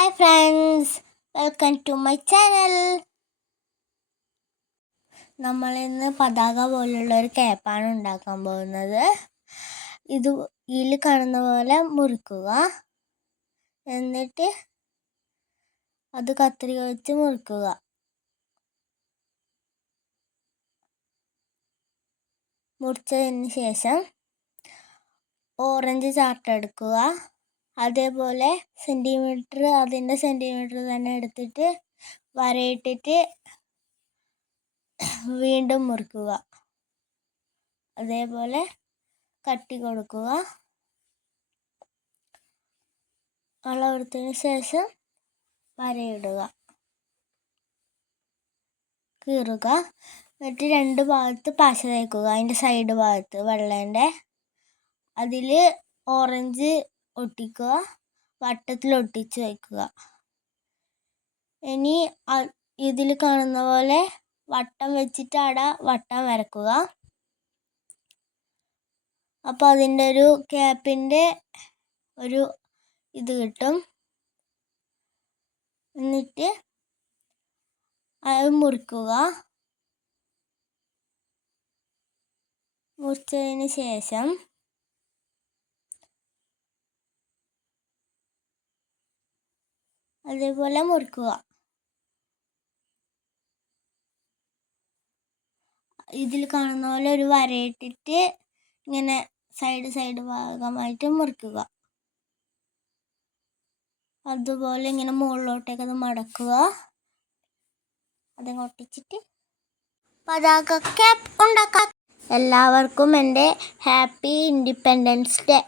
Hi friends, welcome to my channel. നമ്മളിന്ന് പതാക പോലുള്ള ഒരു ക്യാപ്പാണ് ഉണ്ടാക്കാൻ പോകുന്നത്. ഇതിൽ കാണുന്ന പോലെ മുറിക്കുക. എന്നിട്ട് അത് കത്രിക വെച്ച് മുറിക്കുക. മുറിച്ചതിന് ശേഷം ഓറഞ്ച് ചാർട്ട് എടുക്കുക. അതേപോലെ അതിൻ്റെ സെൻറ്റിമീറ്റർ തന്നെ എടുത്തിട്ട് വരയിട്ടിട്ട് വീണ്ടും മുറിക്കുക. അതേപോലെ കട്ടി കൊടുക്കുക. അളവെടുത്തതിന് ശേഷം വരയിടുക, കീറുക. എന്നിട്ട് രണ്ട് ഭാഗത്ത് പശ തേക്കുക. അതിൻ്റെ സൈഡ് ഭാഗത്ത് വെള്ളേൻ്റെ അതിൽ ഓറഞ്ച് ഒട്ടിക്കുക, വട്ടത്തിൽ ഒട്ടിച്ച് വയ്ക്കുക. ഇനി ഇതിൽ കാണുന്ന പോലെ വട്ടം വെച്ചിട്ട് അവിടെ വട്ടം വരക്കുക. അപ്പോൾ അതിൻ്റെ ഒരു ക്യാപ്പിൻ്റെ ഒരു ഇത് കിട്ടും. എന്നിട്ട് അത് മുറിക്കുക. മുറിച്ചതിന് ശേഷം അതേപോലെ മുറിക്കുക. ഇതിൽ കാണുന്ന പോലെ ഒരു വരയിട്ടിട്ട് ഇങ്ങനെ സൈഡ് ഭാഗമായിട്ട് മുറിക്കുക. അതുപോലെ ഇങ്ങനെ മുകളിലോട്ടേക്ക് അത് മടക്കുക. അതങ്ങ് ഒട്ടിച്ചിട്ട് പതാക ക്യാപ്പ് ഉണ്ടാക്കാം. എല്ലാവർക്കും എൻ്റെ ഹാപ്പി ഇൻഡിപെൻഡൻസ് ഡേ.